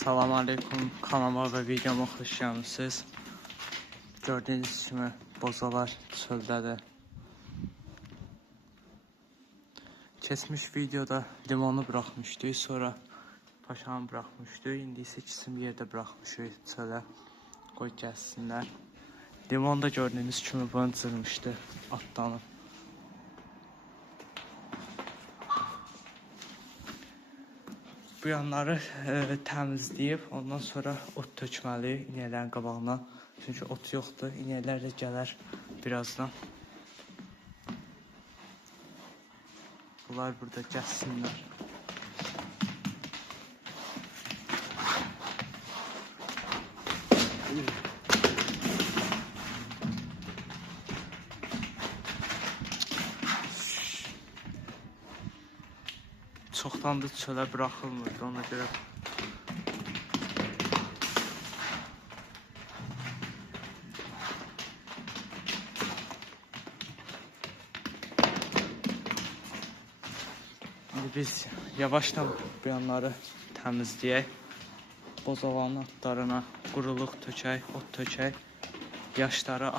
Salam aleykum, kanalıma və videoma xoş gəlmisiniz. Gördüyünüz kimi bozalar çöldədir. Keçmiş videoda limonu bırakmışdıq, sonra paşanı bırakmışdıq. İndi isə ikisini bir yerdə bırakmışıq çölə, qoy gəlsinlər. Limon da gördüyünüz kimi bunu cırmışdı, atlanıb. Bu yanları təmizləyib, ondan sonra ot tökməliyik inəklərin qabağına. Çünki ot yoxdur, inəklər də gələr birazdan. Bunlar burada gəlsinlər. Çoxdandır çölə bırakılmırdı, ona görə. Biz yavaşdan bu yanları təmizləyək. Bozavanın atlarına quruluq tökək, ot tökək. Yaşları,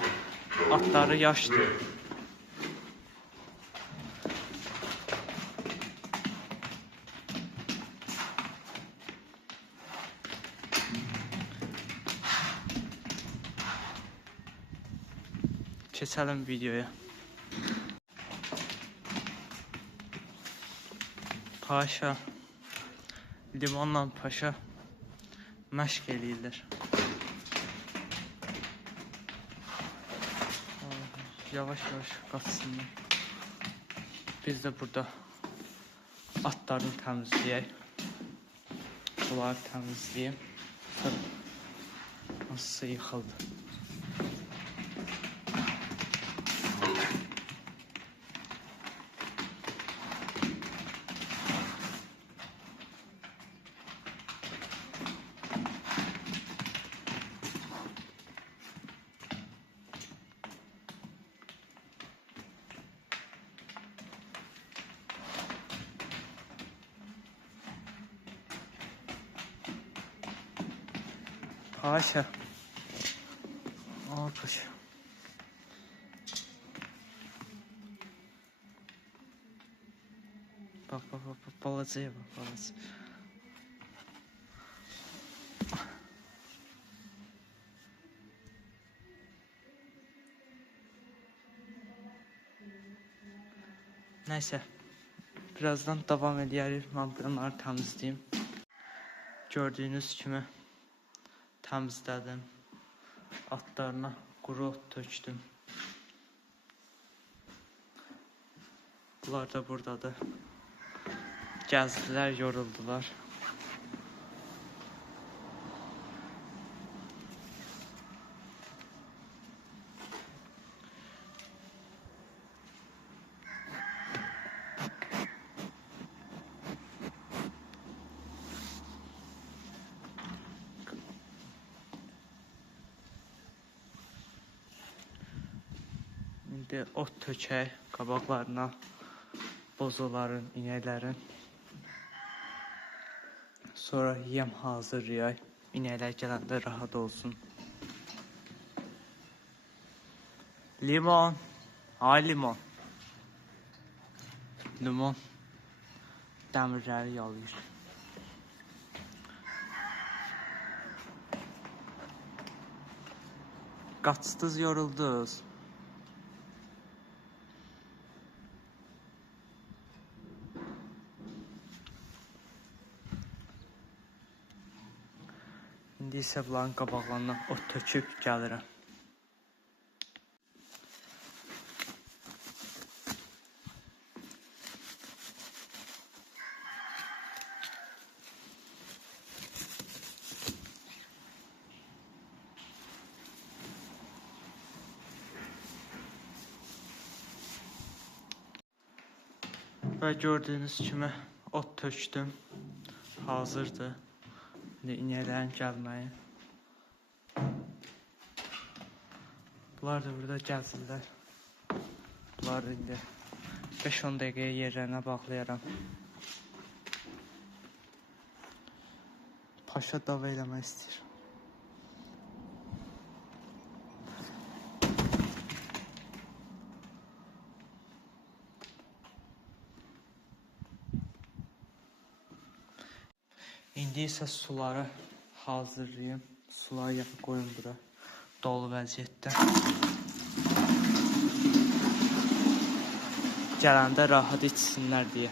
atları yaşdır. Keçelim videoya. Paşa, limonla paşa məşq eləyirlər. Yavaş-yavaş qaçsınlar. Biz də burada atlarını təmizləyək. Bunları təmizləyim. Nasıl yıxıldı. Paşa. Aa paşa. Bak balacaya bak balacaya. Neyse. Birazdan devam ederiz. Ben bunları temizleyeyim. Gördüğünüz kimi təmizlədim. Atlarına quru ot tökdüm. Bunlar da buradadır. Gəzdilər, yoruldular. İndi ot tökək qabaqlarına, bozoların, inəklərin. Sonra yem hazırlayaq, inəklər gələndə rahat olsun. Limon, ay limon. Limon dəmirləri yalayır. Qaçdınız, yoruldunuz. İndi isə bunların qabaqlarına ot töküb gəlirəm. Və gördüyünüz kimi ot tökdüm. Hazırdır. İnəklərin gəlməyi. Bunlar da burada gəzirlər. Bunlar indi 5-10 dəqiqəyə yerlərinə bağlayaram. Paşa dava eləmək istəyir. İndi isə suları hazırlayım. Suları yağı qoyun bura. Dolu vəziyyətdə. Gələndə rahat içsinlər deyə.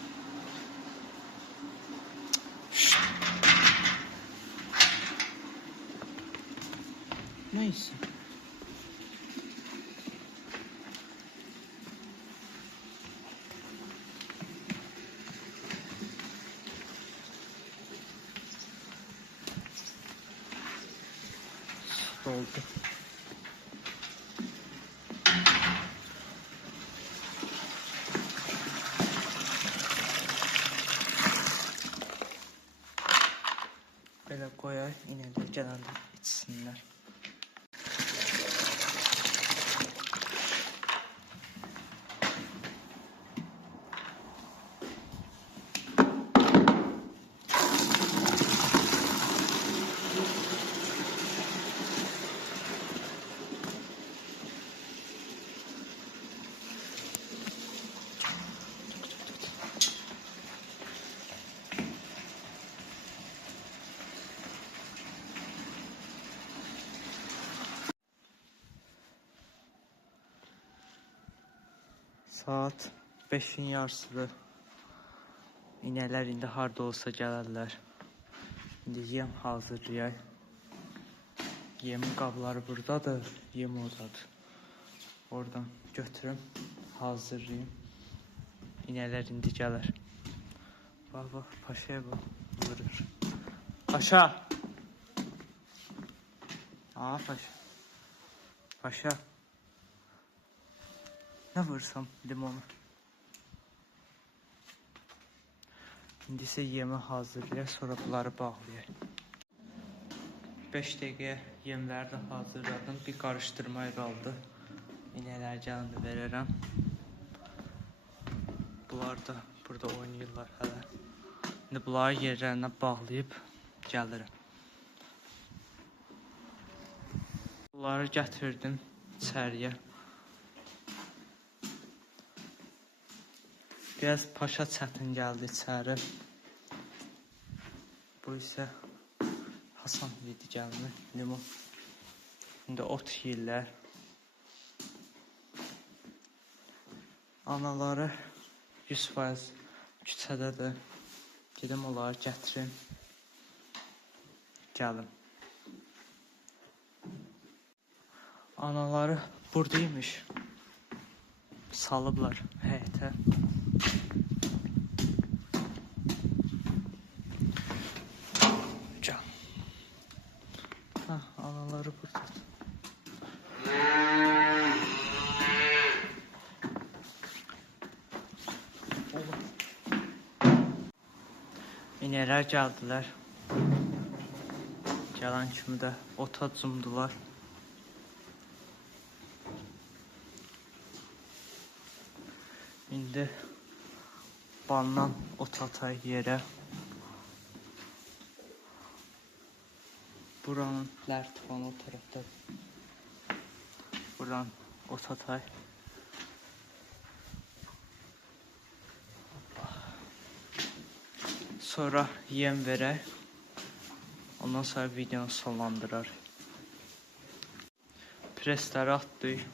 Neyse. Su doldu. Belə qoyar, inələr gələndə içsinlər. Saat 5'in yarısıdır. İnələr indi harda olsa gələrlər. İndi yem hazırlayaq. Yemin qabları buradadır, yem oradadır. Oradan götürüm, hazırlayayım. İnələr indi gələr. Bax, bax, paşaya bax, vurur. Paşa! Aa, paşa. Paşa. Ne vursam limonu. İndi isə yemi hazırlayaq, sonra bunları bağlayaq. 5 dəqiqəyə yemləri də hazırladım. Bir qarışdırmaya qaldı. İnələr gəlində verərəm. Bunlar da burada oynayırlar hələ. İndi bunları yerlərinə bağlayıb gəlirəm. Bunları gətirdim içəriyə. Biraz paşa çətin gəldi içəri. Bu isə Hasan idi gəlmir, limon. İndi ot yeyirlər. Anaları 100% küçədədir. Gedim onları gətirim. Gəlim. Anaları buradaymış. Salıblar həyətə. Anaları burada. İnələr gəldilər. Gələn kimi də ota cumdular. İndi bandan ot atay yerə. Buranın lərtifanı o tərəfdə. Buradan ot atay. Sonra yem verək. Ondan sonra videonu sonlandırar. Presləri atdıq.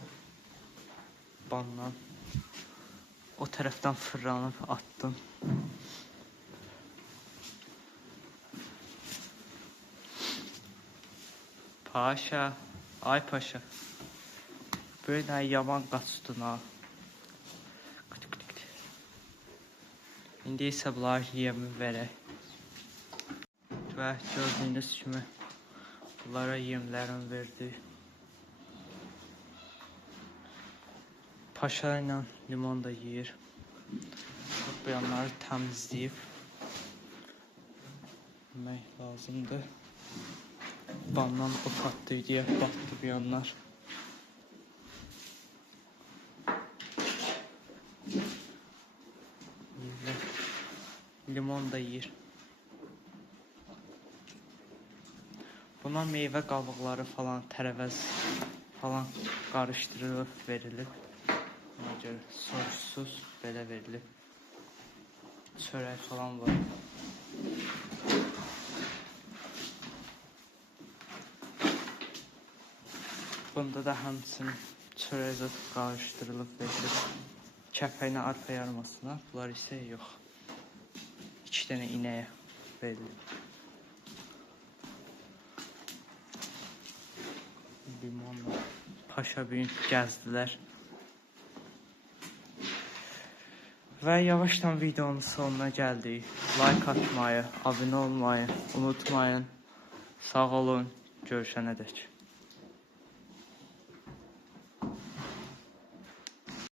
Bandan. O tərəfdən fırlanıb attım. Paşa, ay paşa. Böyle yaman qaçdın ha. İndi isə bunlar yemi verək. Və gördüyünüz kimi bunlara yemlərini verdik. Paşa ilə limon da yeyir. Bu yanları təmizləyib yemək lazımdır. Bandan ot atdı deyə batdı bu yanlar. Limon da yeyir. Buna meyvə qabıqları falan, tərəvəz falan qarışdırılıb, verilib. Ona görə sossuz belə verilib. Çörək falan var. Bunda da həmçinin çörək zət qarışdırılıb, verilib. Kəpəylə arpa yarmasına, bunlar isə yox. 2 dənə inəyə verilib. Limonla Paşa Büyün gəzdilər. Və yavaşdan videonun sonuna gəldik. Like atmayı, abunə olmayı unutmayın. Sağ olun, görüşənədək.